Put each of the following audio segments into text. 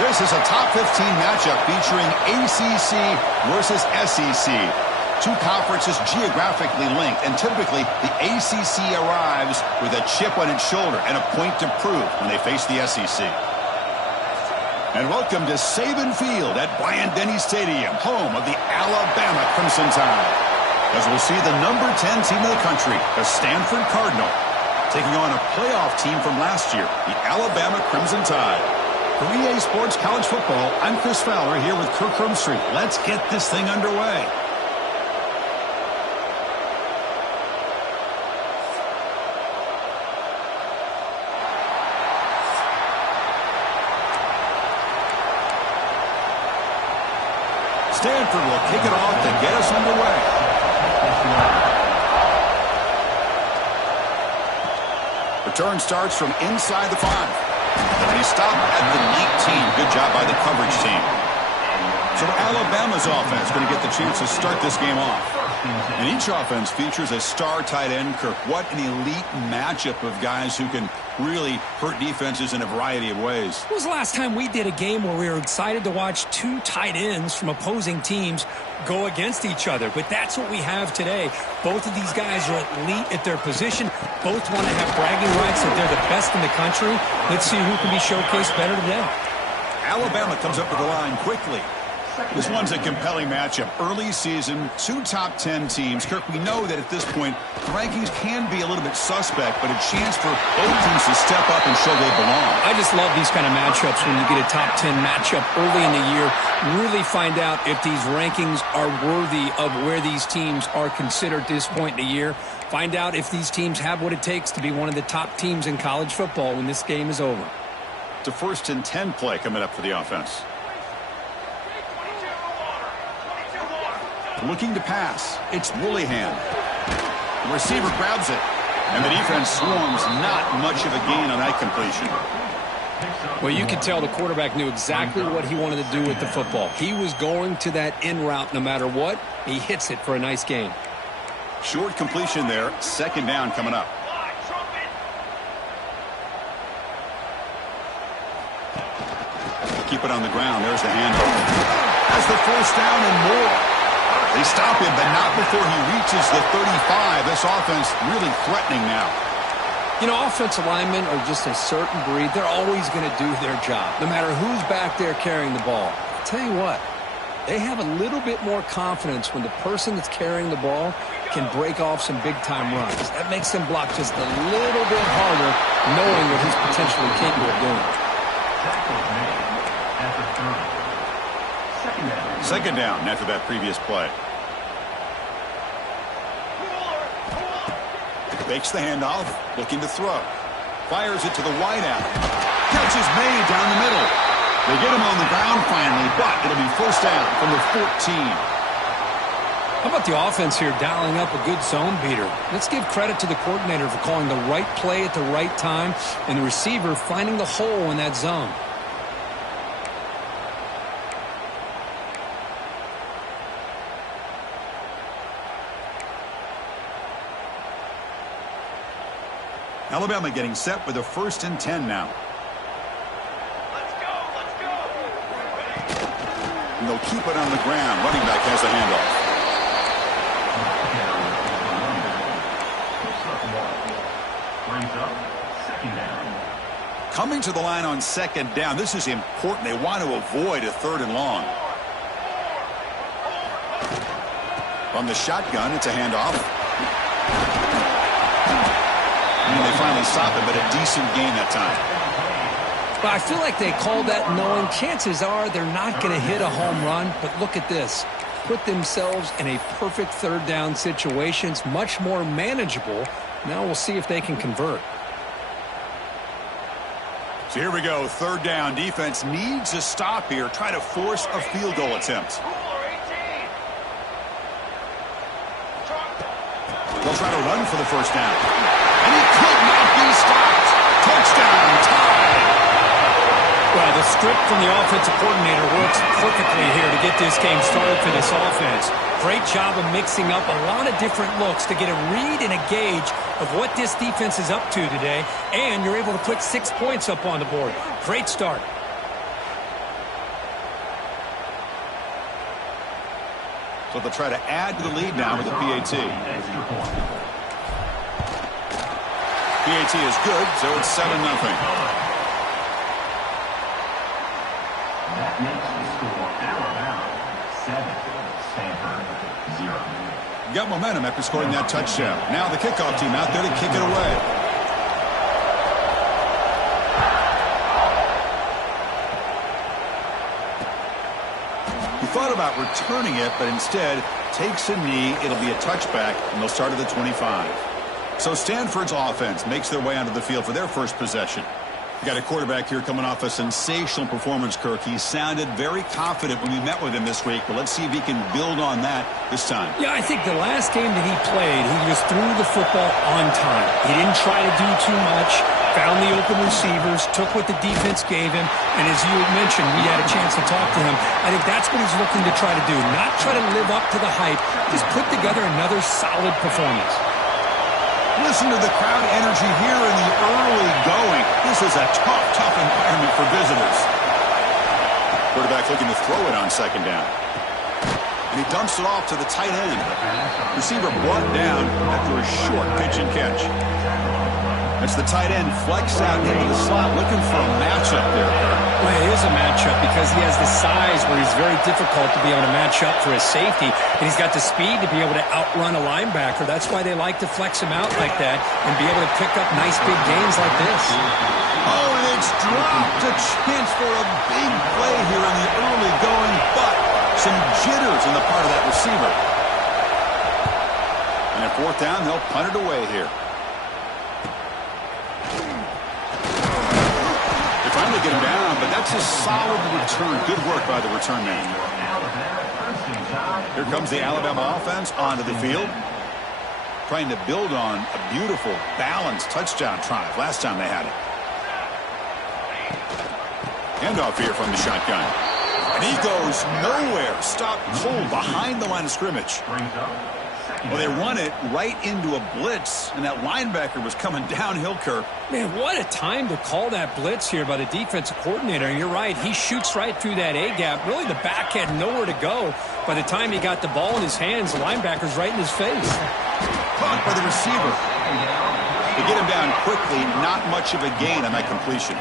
This is a top 15 matchup featuring ACC versus SEC. Two conferences geographically linked, and typically the ACC arrives with a chip on its shoulder and a point to prove when they face the SEC. And welcome to Saban Field at Bryant-Denny Stadium, home of the Alabama Crimson Tide. As we'll see the number 10 team in the country, the Stanford Cardinal, taking on a playoff team from last year, the Alabama Crimson Tide. For EA Sports College Football, I'm Chris Fowler here with Kirk Herbstreit. Let's get this thing underway. Stanford will kick it off to get us underway. Return starts from inside the 5. And he stopped at the 19. Good job by the coverage team. So Alabama's offense going to get the chance to start this game off. And each offense features a star tight end, Kirk. What an elite matchup of guys who can really hurt defenses in a variety of ways. When was the last time we did a game where we were excited to watch two tight ends from opposing teams go against each other? But that's what we have today. Both of these guys are elite at their position. Both want to have bragging rights that they're the best in the country. Let's see who can be showcased better today. Alabama comes up with the line quickly. This one's a compelling matchup. Early season, two top 10 teams. Kirk, we know that at this point, the rankings can be a little bit suspect, but a chance for both teams to step up and show they belong. I just love these kind of matchups when you get a top 10 matchup early in the year. Really find out if these rankings are worthy of where these teams are considered at this point in the year. Find out if these teams have what it takes to be one of the top teams in college football when this game is over. It's a 1st and 10 play coming up for the offense. Looking to pass. It's Woolihan. The receiver grabs it. And the defense swarms. Not much of a gain on that completion. Well, you could tell the quarterback knew exactly what he wanted to do with the football. He was going to that in route no matter what. He hits it for a nice gain. Short completion there. 2nd down coming up. Keep it on the ground. There's the handoff. Has the 1st down and more. They stop him, but not before he reaches the 35. This offense really threatening now. You know, offensive linemen are just a certain breed. They're always going to do their job, no matter who's back there carrying the ball. I'll tell you what, they have a little bit more confidence when the person that's carrying the ball can break off some big-time runs. That makes them block just a little bit harder, knowing what he's potentially capable of doing. 2nd down after that previous play. Fakes the handoff, looking to throw. Fires it to the wideout. Catch is made down the middle. They get him on the ground finally, but it'll be 1st down from the 14. How about the offense here dialing up a good zone beater? Let's give credit to the coordinator for calling the right play at the right time and the receiver finding the hole in that zone. Alabama getting set with a 1st and 10 now. Let's go. And they'll keep it on the ground. Running back has the handoff. Coming to the line on 2nd down. This is important. They want to avoid a 3rd and long. From the shotgun, it's a handoff. And they finally stop it, but a decent gain that time. But I feel like they called that knowing chances are they're not going to hit a home run. But look at this. Put themselves in a perfect 3rd down situation. It's much more manageable. Now we'll see if they can convert. So here we go. 3rd down. Defense needs a stop here. Try to force a field goal attempt. They'll try to run for the 1st down. And he could not be stopped. Touchdown, Tide. Well, the script from the offensive coordinator works perfectly here to get this game started for this offense. Great job of mixing up a lot of different looks to get a read and a gauge of what this defense is up to today. And you're able to put 6 points up on the board. Great start. So they'll try to add to the lead now with a PAT. PAT is good, so it's 7-0. That makes the score Alabama 7, Stanford 0. Got momentum after scoring that touchdown. Now the kickoff team out there to kick it away. Thought about returning it, but instead takes a knee. It'll be a touchback, and they'll start at the 25. So Stanford's offense makes their way onto the field for their first possession. You got a quarterback here coming off a sensational performance, Kirk. He sounded very confident when we met with him this week, but let's see if he can build on that this time. Yeah, I think the last game that he played, he just threw the football on time. He didn't try to do too much, found the open receivers, took what the defense gave him, and as you mentioned, we had a chance to talk to him. I think that's what he's looking to try to do, not try to live up to the hype, just put together another solid performance. Listen to the crowd energy here in the early going. This is a tough environment for visitors. Quarterback looking to throw it on second down. And he dumps it off to the tight end. Receiver brought down after a short pitch and catch. That's the tight end flexed out into the slot, looking for a matchup there. Well, it is a matchup because he has the size where he's very difficult to be able to match up for his safety, and he's got the speed to be able to outrun a linebacker. That's why they like to flex him out like that and be able to pick up nice big gains like this. Oh, and it's dropped. A chance for a big play here in the early going, but some jitters on the part of that receiver. And at fourth down, they'll punt it away here. Finally get him down, but that's a solid return. Good work by the return man. Here comes the Alabama offense onto the field, trying to build on a beautiful, balanced touchdown drive last time they had it. Handoff here from the shotgun. And he goes nowhere. Stopped cold behind the line of scrimmage. Well, they run it right into a blitz, and that linebacker was coming downhill, Kirk. Man, what a time to call that blitz here by the defensive coordinator. And you're right, he shoots right through that A-gap. Really, the back had nowhere to go. By the time he got the ball in his hands, the linebacker's right in his face. Caught by the receiver. They get him down quickly, not much of a gain on that completion.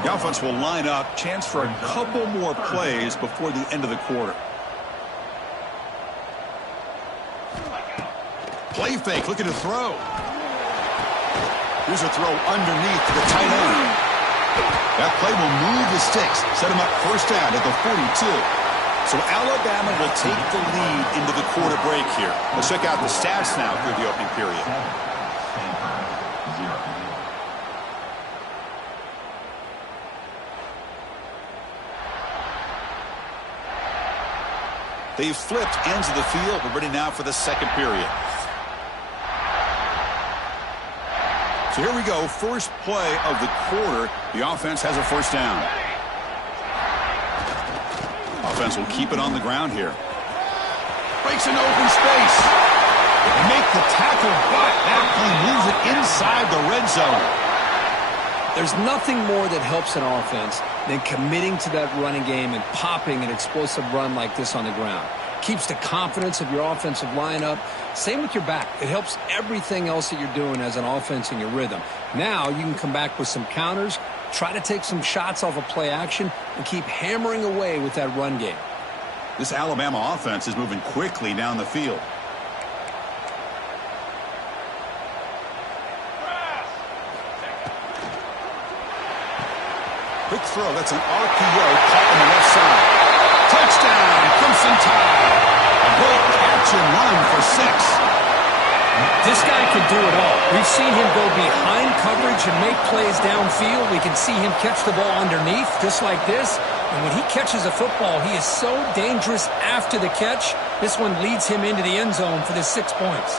The offense will line up, chance for a couple more plays before the end of the quarter. Play fake, looking to throw. Here's a throw underneath the tight end. That play will move the sticks, set him up first down at the 42. So Alabama will take the lead into the quarter break here. Let's check out the stats now through the opening period. They've flipped ends of the field. We're ready now for the second period. So here we go, first play of the quarter. The offense has a first down. Offense will keep it on the ground here. Breaks into open space. They make the tackle, but that play moves it inside the red zone. There's nothing more that helps an offense than committing to that running game and popping an explosive run like this on the ground. Keeps the confidence of your offensive lineup. Same with your back. It helps everything else that you're doing as an offense in your rhythm. Now you can come back with some counters, try to take some shots off of play action, and keep hammering away with that run game. This Alabama offense is moving quickly down the field. Quick throw. That's an RPO caught on the left side. Touchdown, Crimson Tide. A great catch and run for 6. This guy can do it all. We've seen him go behind coverage and make plays downfield. We can see him catch the ball underneath just like this. And when he catches a football, he is so dangerous after the catch. This one leads him into the end zone for the 6 points.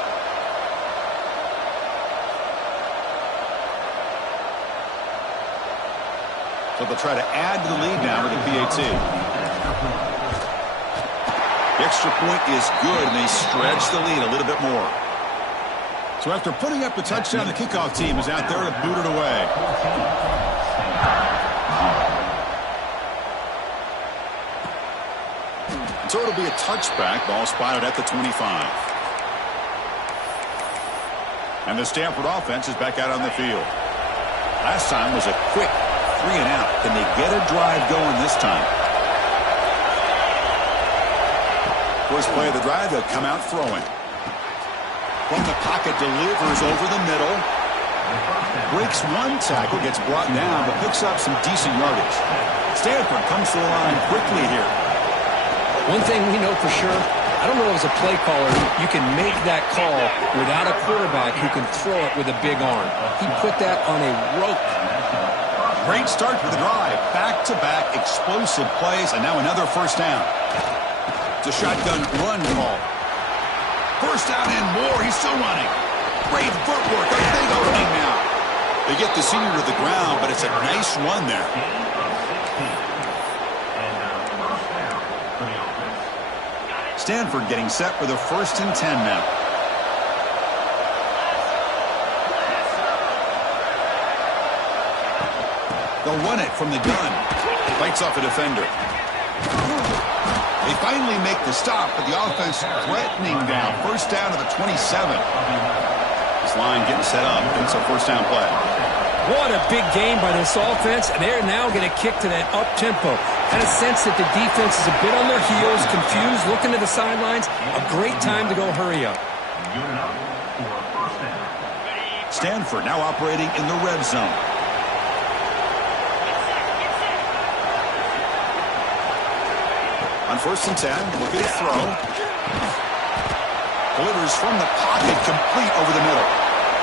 So they'll try to add to the lead now with a PAT. The extra point is good, and they stretch the lead a little bit more. So after putting up the touchdown, the kickoff team is out there to boot it away. So it'll be a touchback. Ball spotted at the 25. And the Stanford offense is back out on the field. Last time was a quick 3-and-out. Can they get a drive going this time? First play of the drive, they'll come out throwing. From the pocket, delivers over the middle. Breaks one tackle, gets brought down, but picks up some decent yardage. Stanford comes to the line quickly here. One thing we know for sure, I don't know as a play caller, you can make that call without a quarterback who can throw it with a big arm. He put that on a rope. Great start to the drive. Back-to-back explosive plays, and now another first down. It's a shotgun run call. First down and more. He's still running. Great footwork. A big opening now. They get the senior to the ground, but it's a nice run there. Stanford getting set for the 1st and 10 now. They'll run it from the gun. Bites off a defender. They finally make the stop, but the offense threatening down. First down to the 27. This line getting set up. It's a first down play. What a big game by this offense, and they're now going to kick to that up-tempo. Had a sense that the defense is a bit on their heels, confused, looking to the sidelines. A great time to go hurry up. Stanford now operating in the red zone. On 1st and 10, look at the throw. Delivers from the pocket, complete over the middle.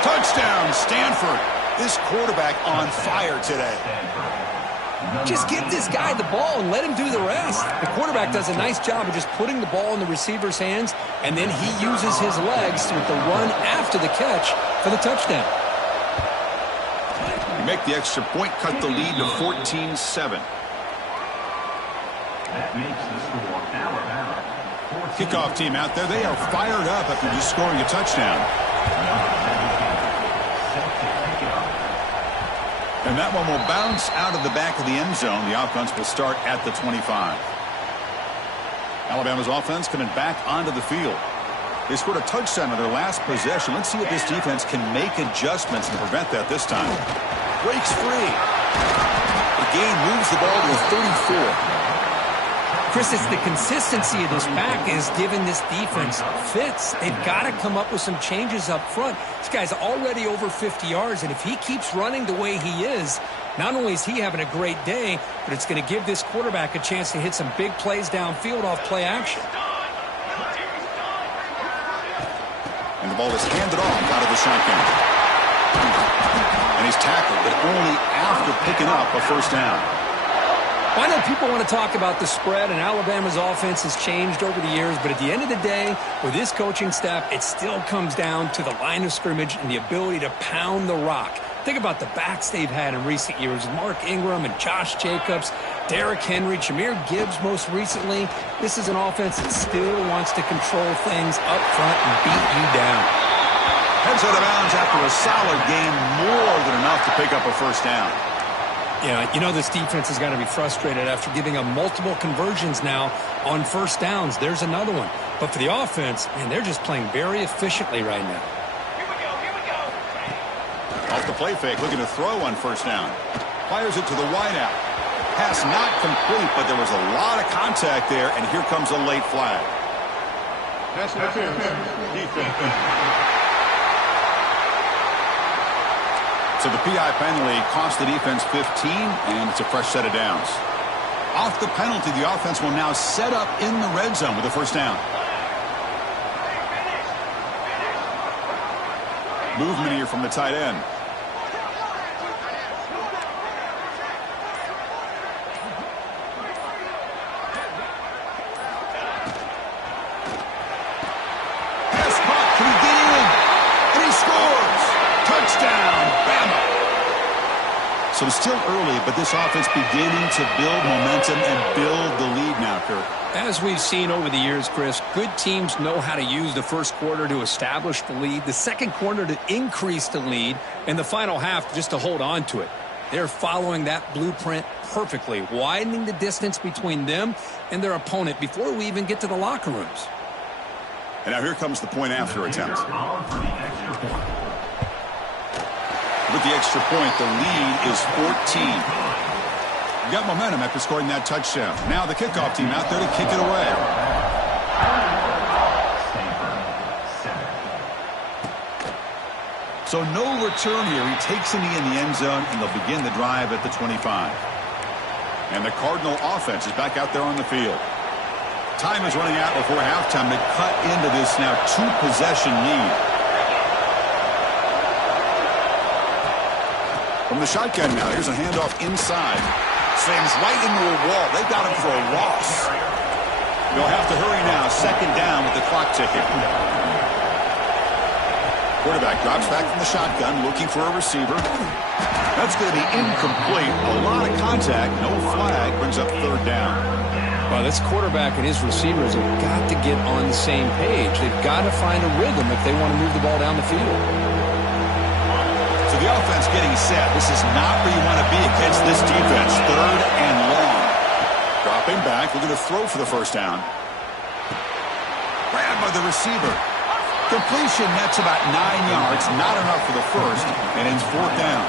Touchdown, Stanford. This quarterback on fire today. Just give this guy the ball and let him do the rest. The quarterback does a nice job of just putting the ball in the receiver's hands, and then he uses his legs with the run after the catch for the touchdown. You make the extra point, cut the lead to 14-7. That makes the score Alabama. Kickoff team out there. They are fired up after just scoring a touchdown. And that one will bounce out of the back of the end zone. The offense will start at the 25. Alabama's offense coming back onto the field. They scored a touchdown on their last possession. Let's see if this defense can make adjustments and prevent that this time. Breaks free. The gain moves the ball to a 34. Chris, it's the consistency of this pack is giving this defense fits. They've got to come up with some changes up front. This guy's already over 50 yards, and if he keeps running the way he is, not only is he having a great day, but it's going to give this quarterback a chance to hit some big plays downfield off play action. And the ball is handed off out of the shotgun. And he's tackled, but only after picking up a first down. I know people want to talk about the spread, and Alabama's offense has changed over the years, but at the end of the day, with this coaching staff, it still comes down to the line of scrimmage and the ability to pound the rock. Think about the backs they've had in recent years, Mark Ingram and Josh Jacobs, Derrick Henry, Jahmyr Gibbs most recently. This is an offense that still wants to control things up front and beat you down. Heads out of bounds after a solid game, more than enough to pick up a first down. Yeah, you know this defense has got to be frustrated after giving them multiple conversions now on first downs. There's another one. But for the offense, man, they're just playing very efficiently right now. Here we go. Off the play fake, looking to throw on first down. Fires it to the wideout. Pass not complete, but there was a lot of contact there, and here comes a late flag. Pass interference. Defense. So the PI penalty cost the defense 15, and it's a fresh set of downs. Off the penalty, the offense will now set up in the red zone with a first down. Movement here from the tight end. Pass caught. Can he get in? And he scores. Touchdown, Bama. So it's still early, but this offense beginning to build momentum and build the lead now, Kurt. As we've seen over the years, Chris, good teams know how to use the first quarter to establish the lead, the second quarter to increase the lead, and the final half just to hold on to it. They're following that blueprint perfectly, widening the distance between them and their opponent before we even get to the locker rooms. And now here comes the point after attempt. With the extra point, the lead is 14. Got momentum after scoring that touchdown. Now the kickoff team out there to kick it away. So no return here. He takes in the end zone, and they'll begin the drive at the 25. And the Cardinal offense is back out there on the field. Time is running out before halftime to cut into this now two-possession lead. From the shotgun now, here's a handoff inside. Slams right into a wall. They've got him for a loss. They'll have to hurry now. Second down with the clock ticking. Quarterback drops back from the shotgun, looking for a receiver. That's going to be incomplete. A lot of contact, no flag, brings up third down. Well, this quarterback and his receivers have got to get on the same page. They've got to find a rhythm if they want to move the ball down the field. So the offense getting set. This is not where you want to be against this defense. Third and long. Dropping back, looking to throw for the first down. Grabbed by the receiver. Completion, that's about 9 yards. Not enough for the first, and it's fourth down.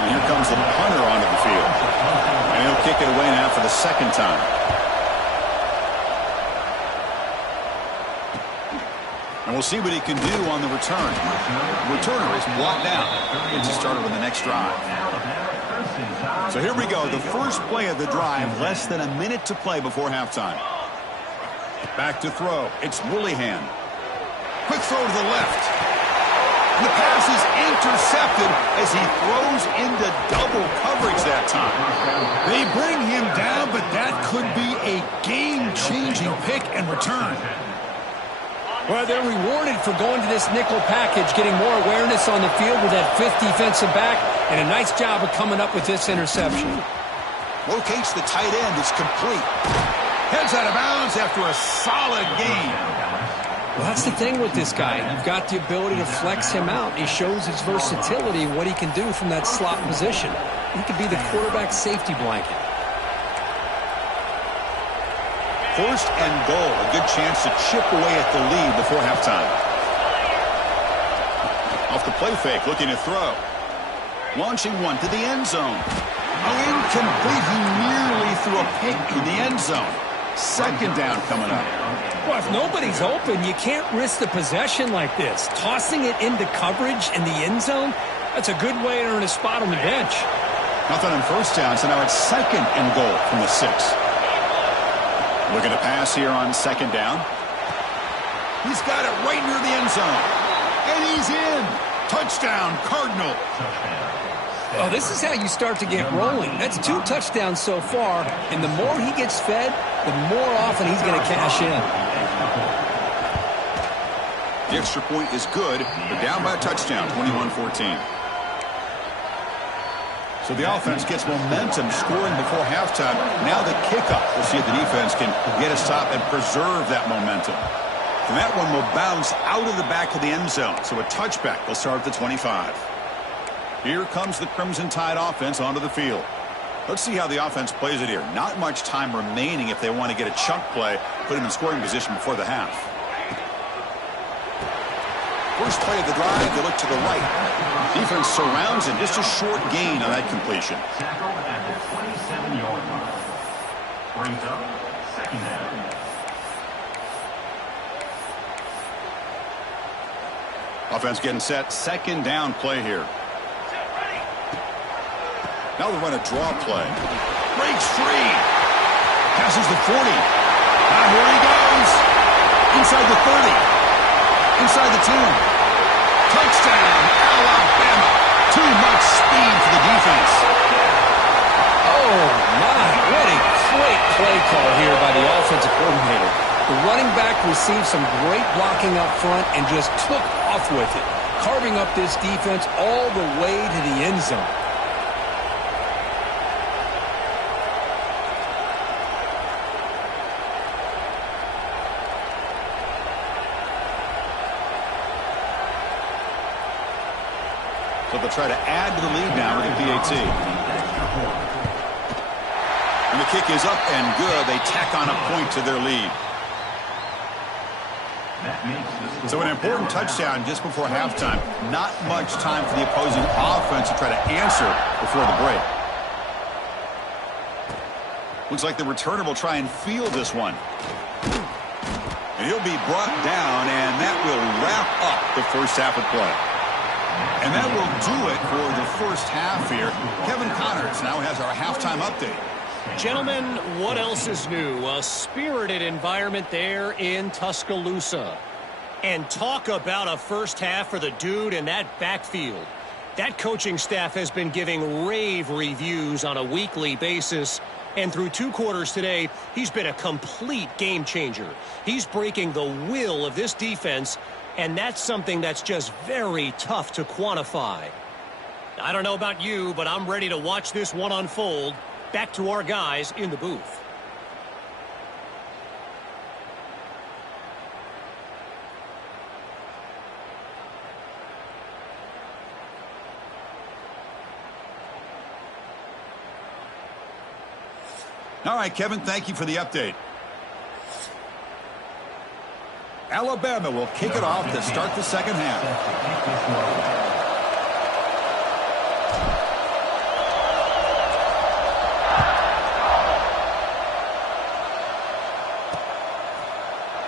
And here comes the punter onto the field. And he'll kick it away now for the second time. And we'll see what he can do on the return. The returner is blocked out. Gets it started on the next drive. So here we go. The first play of the drive. Less than a minute to play before halftime. Back to throw. It's Willihan. Quick throw to the left. And the pass is intercepted as he throws into double coverage that time. They bring him down, but that could be a game-changing pick and return. Well, they're rewarded for going to this nickel package, getting more awareness on the field with that fifth defensive back, and a nice job of coming up with this interception. Locates the tight end. It's complete. Heads out of bounds after a solid gain. Well, that's the thing with this guy. You've got the ability to flex him out. He shows his versatility, what he can do from that slot position. He could be the quarterback safety blanket. First and goal. A good chance to chip away at the lead before halftime. Off the play fake, looking to throw. Launching one to the end zone. Oh, incomplete. He nearly threw a pick in the end zone. Second down coming up. Well, if nobody's open, you can't risk the possession like this. Tossing it into coverage in the end zone, that's a good way to earn a spot on the bench. Nothing on first down, so now it's second and goal from the 6. Looking to pass here on second down. He's got it right near the end zone. And he's in. Touchdown, Cardinal. Oh, this is how you start to get rolling. That's 2 touchdowns so far, and the more he gets fed, the more often he's going to cash in. The extra point is good. They're down by a touchdown, 21-14. So the offense gets momentum scoring before halftime. Now the kickoff. We'll see if the defense can get a stop and preserve that momentum. And that one will bounce out of the back of the end zone. So a touchback will start at the 25. Here comes the Crimson Tide offense onto the field. Let's see how the offense plays it here. Not much time remaining if they want to get a chunk play, put him in scoring position before the half. First play of the drive, they look to the right. Defense surrounds him, just a short gain on that completion. Tackle at the 27-yard line. Brings up second down. Offense getting set. Second down play here. Now they run a draw play. Breaks free. Passes the 40. Now here he goes. Inside the 30. Inside the 10. Touchdown, Alabama. Too much speed for the defense. Oh, my. What a great play call here by the offensive coordinator. The running back received some great blocking up front and just took off with it, carving up this defense all the way to the end zone. So they'll try to add to the lead now with the PAT. And the kick is up and good. They tack on a point to their lead. So an important touchdown just before halftime. Not much time for the opposing offense to try to answer before the break. Looks like the returner will try and field this one. And he'll be brought down, and that will wrap up the first half of play. And that will do it for the first half here. Kevin Connors now has our halftime update. Gentlemen, what else is new? A spirited environment there in Tuscaloosa. And talk about a first half for the dude in that backfield. That coaching staff has been giving rave reviews on a weekly basis. And through 2 quarters today, he's been a complete game changer. He's breaking the will of this defense, and that's something that's just very tough to quantify. I don't know about you, but I'm ready to watch this one unfold. Back to our guys in the booth. All right, Kevin, thank you for the update. Alabama will kick it off to start the second half.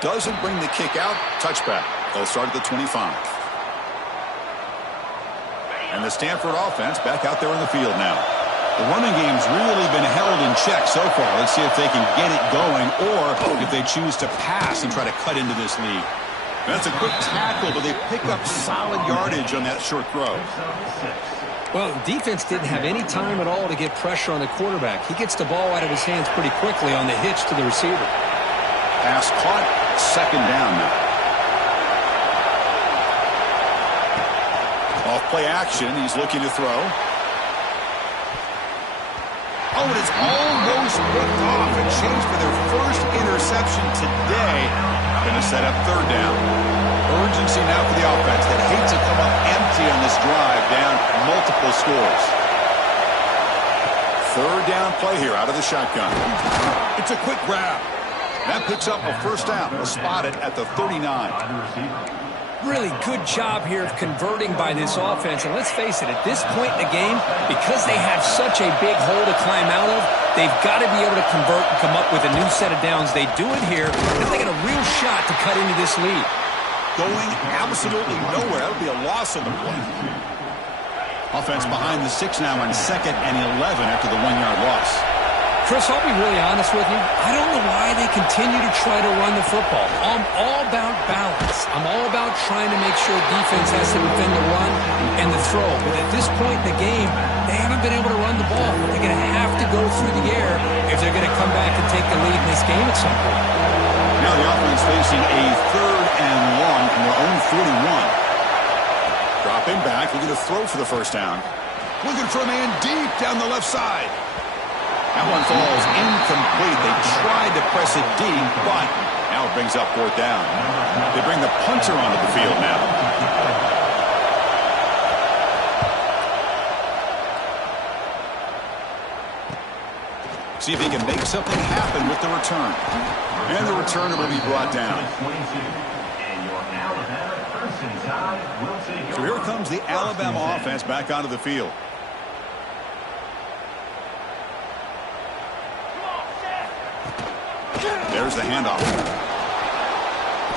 Doesn't bring the kick out. Touchback. They'll start at the 25. And the Stanford offense back out there on the field now. The running game's really been held in check so far. Let's see if they can get it going or if they choose to pass and try to cut into this lead. That's a quick tackle, but they pick up solid yardage on that short throw. Well, defense didn't have any time at all to get pressure on the quarterback. He gets the ball out of his hands pretty quickly on the hitch to the receiver. Pass caught, second down now. Off play action, he's looking to throw. Oh, and it's almost picked off. A chance for their first interception today. Going to set up third down. Urgency now for the offense that hates to come up empty on this drive, down multiple scores. Third down play here out of the shotgun. It's a quick grab. That picks up a first down. They'll spot it at the 39. Really good job here of converting by this offense. And let's face it, at this point in the game, because they have such a big hole to climb out of, they've got to be able to convert and come up with a new set of downs. They do it here. Now they got a real shot to cut into this lead. Going absolutely nowhere. That'll be a loss on the play. Offense behind the 6 now on 2nd and 11 after the 1-yard loss. Chris, I'll be really honest with you. I don't know why they continue to try to run the football. I'm all about balance. I'm all about trying to make sure defense has to defend the run and the throw. But at this point in the game, they haven't been able to run the ball. They're going to have to go through the air if they're going to come back and take the lead in this game at some point. Now the offense facing a 3rd and 1 from their own 41. Dropping back, looking to throw for the first down. Looking for a man deep down the left side. That one falls incomplete. They tried to press it deep, but now it brings up 4th down. They bring the punter onto the field now. See if he can make something happen with the return. And the returner will be brought down. So here comes the Alabama offense back onto the field. There's the handoff.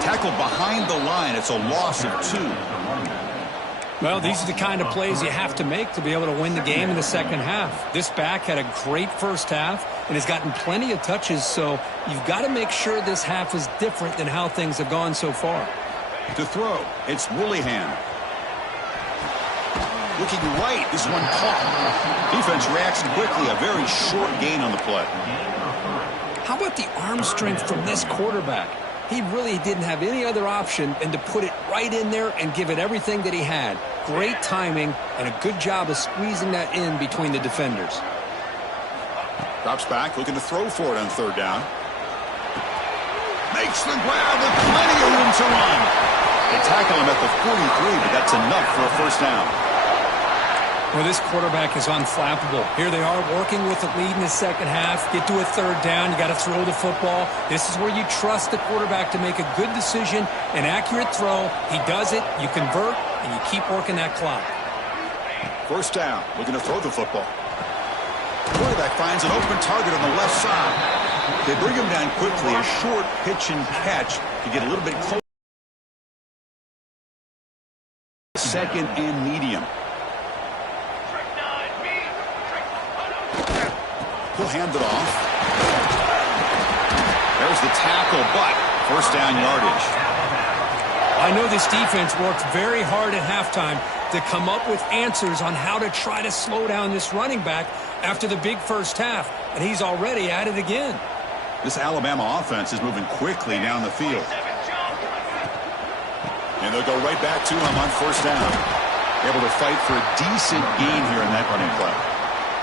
Tackle behind the line. It's a loss of 2. Well, these are the kind of plays you have to make to be able to win the game in the second half. This back had a great first half and has gotten plenty of touches, so you've got to make sure this half is different than how things have gone so far. To throw, it's Willingham. Looking right, this one caught. Defense reacts quickly, a very short gain on the play. How about the arm strength from this quarterback? He really didn't have any other option than to put it right in there and give it everything that he had. Great timing and a good job of squeezing that in between the defenders. Drops back, looking to throw for it on 3rd down. Makes the grab with plenty of room to run. They tackle him at the 43, but that's enough for a first down. Well, this quarterback is unflappable. Here they are working with the lead in the second half. Get to a third down. You got to throw the football. This is where you trust the quarterback to make a good decision, an accurate throw. He does it. You convert, and you keep working that clock. First down. Looking to throw the football. Quarterback finds an open target on the left side. They bring him down quickly. A short pitch and catch to get a little bit closer. Second and medium. He'll hand it off. There's the tackle, but first down yardage. I know this defense worked very hard at halftime to come up with answers on how to try to slow down this running back after the big first half, and he's already at it again. This Alabama offense is moving quickly down the field. And they'll go right back to him on first down. Able to fight for a decent gain here in that running play.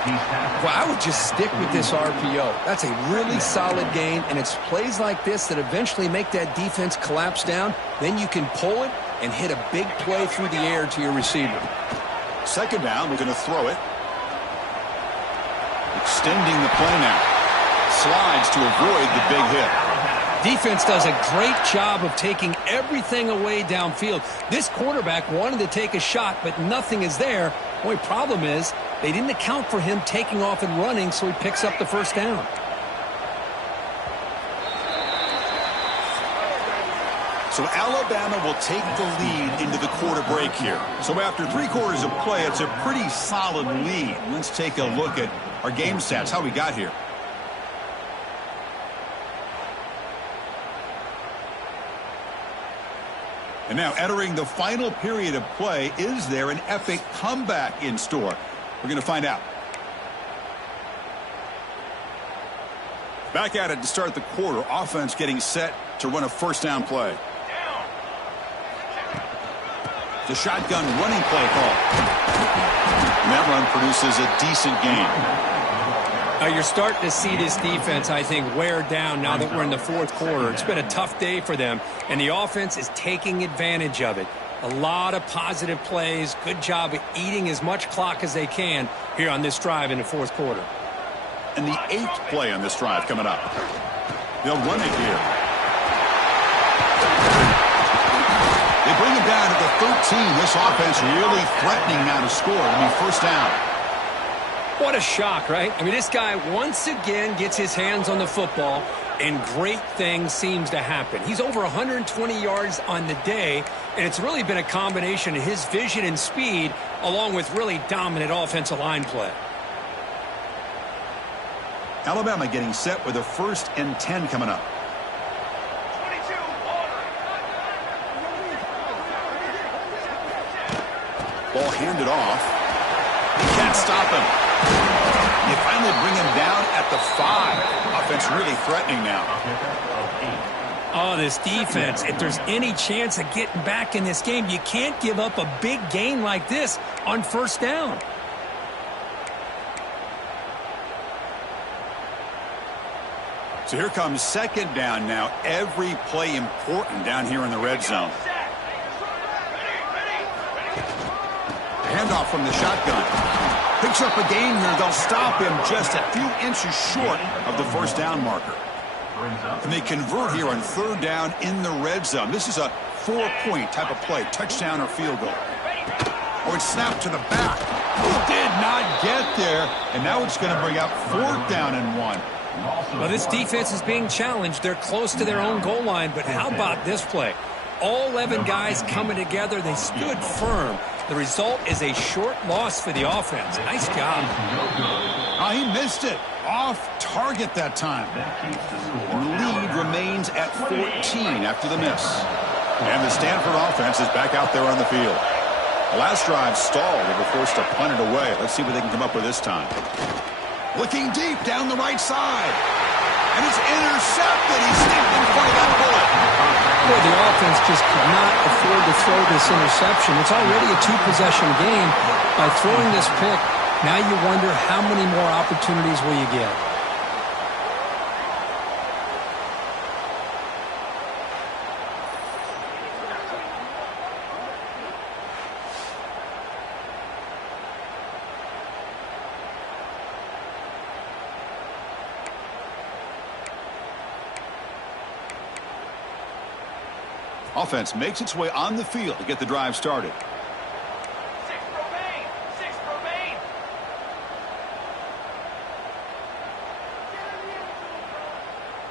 Well, I would just stick with this RPO. That's a really solid gain, and it's plays like this that eventually make that defense collapse down. Then you can pull it and hit a big play through the air to your receiver. Second down, we're going to throw it. Extending the play now. Slides to avoid the big hit. Defense does a great job of taking everything away downfield. This quarterback wanted to take a shot, but nothing is there. The only problem is they didn't account for him taking off and running, so he picks up the first down. So Alabama will take the lead into the quarter break here. So after 3 quarters of play, it's a pretty solid lead. Let's take a look at our game stats, how we got here. And now entering the final period of play, is there an epic comeback in store? We're going to find out. Back at it to start the quarter. Offense getting set to run a first down play. The shotgun running play call. And that run produces a decent gain. You're starting to see this defense, I think, wear down now that we're in the fourth quarter. It's been a tough day for them, and the offense is taking advantage of it. A lot of positive plays. Good job of eating as much clock as they can here on this drive in the fourth quarter. And the 8th play on this drive coming up. They'll run it here. They bring it down to the 13. This offense really threatening now to score. It'll be first down. What a shock, right? I mean, this guy once again gets his hands on the football, and great things seems to happen. He's over 120 yards on the day, and it's really been a combination of his vision and speed along with really dominant offensive line play. Alabama getting set with a 1st and 10 coming up. 22, Ball handed off. You can't stop him. You finally bring him down at the 5. Offense really threatening now. Oh, this defense, if there's any chance of getting back in this game, you can't give up a big gain like this on first down. So here comes second down now. Every play important down here in the red zone. Handoff from the shotgun. Picks up a gain here. They'll stop him just a few inches short of the first down marker. And they convert here on 3rd down in the red zone. This is a 4-point type of play, touchdown or field goal. Oh, it's snapped to the back. Did not get there. And now it's going to bring up 4th down and 1. Well, this defense is being challenged. They're close to their own goal line, but how about this play? All 11 guys coming together. They stood firm. The result is a short loss for the offense. Nice job. Oh, he missed it. Off target that time. And the lead remains at 14 after the miss. And the Stanford offense is back out there on the field. The last drive stalled. They were forced to punt it away. Let's see what they can come up with this time. Looking deep down the right side. And it's intercepted. He stepped in front of that bullet. Boy, the offense just could not afford to throw this interception. It's already a 2-possession game. By throwing this pick, now you wonder how many more opportunities will you get. Offense makes its way on the field to get the drive started. Six propane! Six propane!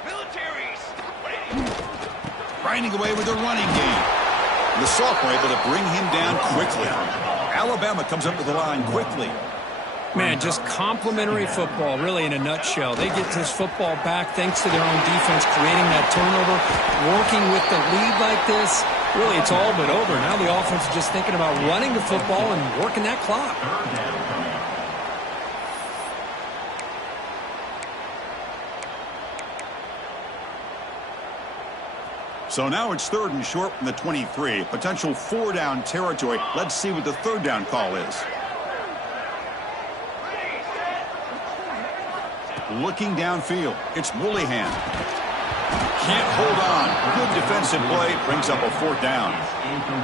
Militaries! Grinding away with a running game. And the sophomore able to bring him down quickly. Alabama comes up to the line quickly. Man, just complimentary football, really, in a nutshell. They get this football back thanks to their own defense, creating that turnover, working with the lead like this. Really, it's all but over. Now the offense is just thinking about running the football and working that clock. So now it's 3rd and short from the 23. Potential 4-down territory. Let's see what the 3rd down call is. Looking downfield, it's Woolihan. Can't hold on. Good defensive play, brings up a 4th down.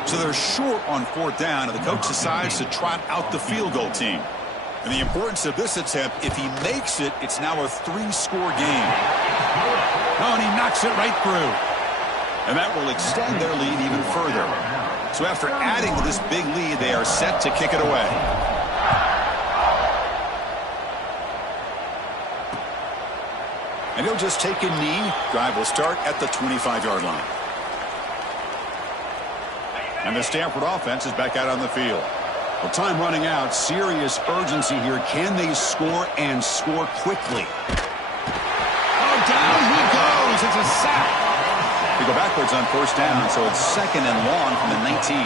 So they're short on 4th down, and the coach decides to trot out the field goal team. And the importance of this attempt, if he makes it, it's now a 3-score game. Oh, and he knocks it right through. And that will extend their lead even further. So after adding to this big lead, they are set to kick it away. And he'll just take a knee. Drive will start at the 25-yard line. And the Stanford offense is back out on the field. Well, time running out. Serious urgency here. Can they score and score quickly? Oh, down he goes. It's a sack. They go backwards on 1st down, so it's 2nd and long from the 19.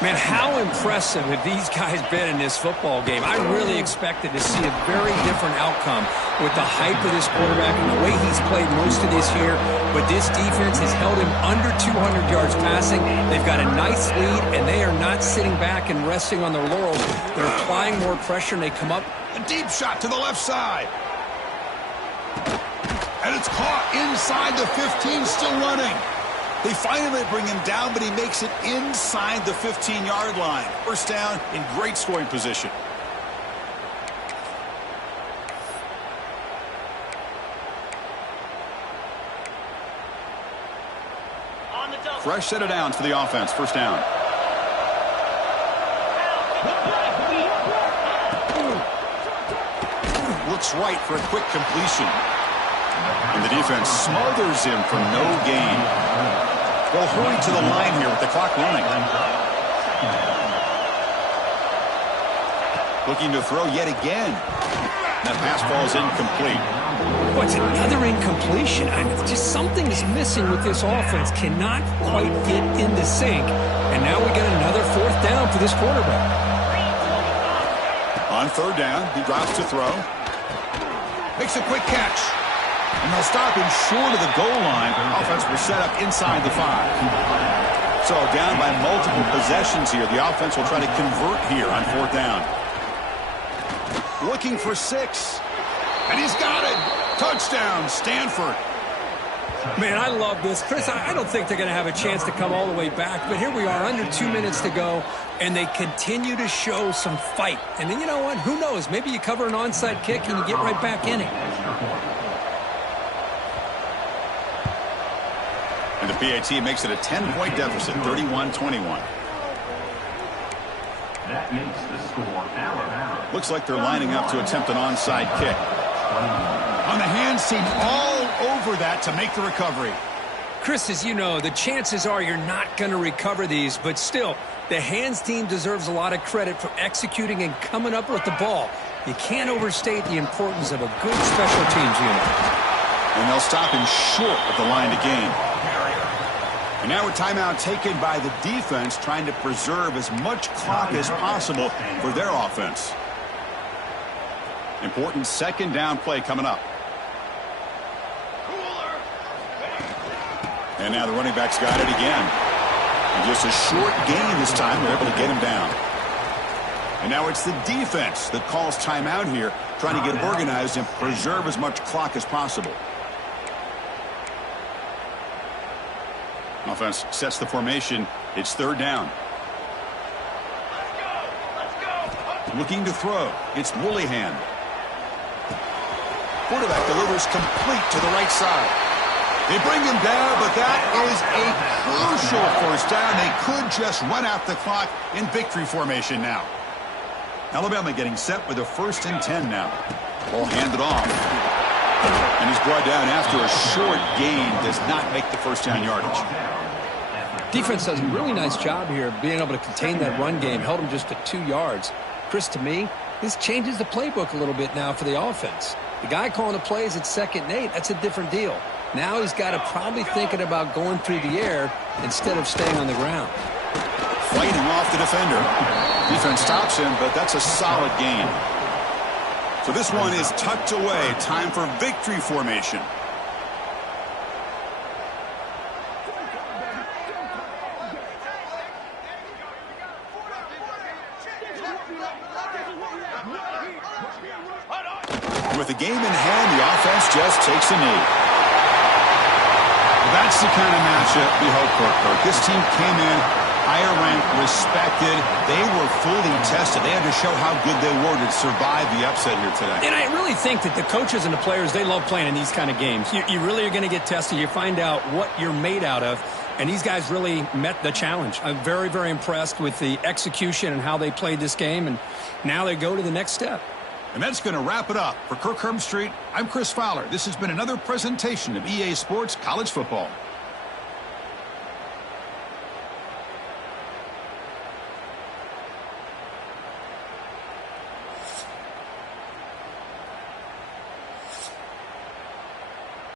Man, how impressive have these guys been in this football game? I really expected to see a very different outcome with the hype of this quarterback and the way he's played most of this year. But this defense has held him under 200 yards passing. They've got a nice lead, and they are not sitting back and resting on their laurels. They're applying more pressure, and they come up. A deep shot to the left side. And it's caught inside the 15, still running. They finally bring him down, but he makes it inside the 15-yard line. 1st down in great scoring position. On the double. Fresh set of downs for the offense. 1st down. Looks right for a quick completion. And the defense smothers him for no gain. They'll hurry to the line here with the clock running. Looking to throw yet again. That pass ball is incomplete. What's another incompletion? Just something is missing with this offense. Cannot quite get in the sync. And now we got another 4th down for this quarterback. On 3rd down, he drops to throw. Makes a quick catch. And they'll stop him short of the goal line. Offense will set up inside the 5. So down by multiple possessions here. The offense will try to convert here on 4th down. Looking for 6. And he's got it. Touchdown, Stanford. Man, I love this. Chris, I don't think they're going to have a chance to come all the way back. But here we are, under 2 minutes to go, and they continue to show some fight. And then you know what? Who knows? Maybe you cover an onside kick and you get right back in it. And the PAT makes it a 10-point deficit, 31-21. That makes the score Alabama. Looks like they're lining up to attempt an onside kick. On the hands team, all over that to make the recovery. Chris, as you know, the chances are you're not going to recover these, but still, the hands team deserves a lot of credit for executing and coming up with the ball. You can't overstate the importance of a good special teams unit. And they'll stop him short of the line to gain. And now a timeout taken by the defense, trying to preserve as much clock as possible for their offense. Important 2nd down play coming up. And now the running back's got it again. And just a short gain this time. They're able to get him down. And now it's the defense that calls timeout here, trying to get organized and preserve as much clock as possible. Offense sets the formation. It's 3rd down. Looking to throw. It's Woolihan. Quarterback delivers complete to the right side. They bring him down, but that is a crucial first down. They could just run out the clock in victory formation now. Alabama getting set with a 1st and 10 now. Ball handed off. And he's brought down after a short gain. Does not make the first down yardage. Defense does a really nice job here of being able to contain that run game. Held him just to 2 yards. Chris, to me, this changes the playbook a little bit now for the offense. The guy calling the plays at 2nd and 8, that's a different deal. Now he's got to probably thinking about going through the air instead of staying on the ground. Fighting off the defender. Defense stops him, but that's a solid gain. So this one is tucked away. Time for victory formation. With the game in hand, the offense just takes a knee. That's the kind of matchup we hope for, Kirk. This team came in higher ranked, respected. They were fully tested. They had to show how good they were to survive the upset here today. And I really think that the coaches and the players, they love playing in these kind of games. You really are going to get tested. You find out what you're made out of. And these guys really met the challenge. I'm very, very impressed with the execution and how they played this game. And now they go to the next step. And that's going to wrap it up. For Kirk Herbstreit, I'm Chris Fowler. This has been another presentation of EA Sports College Football.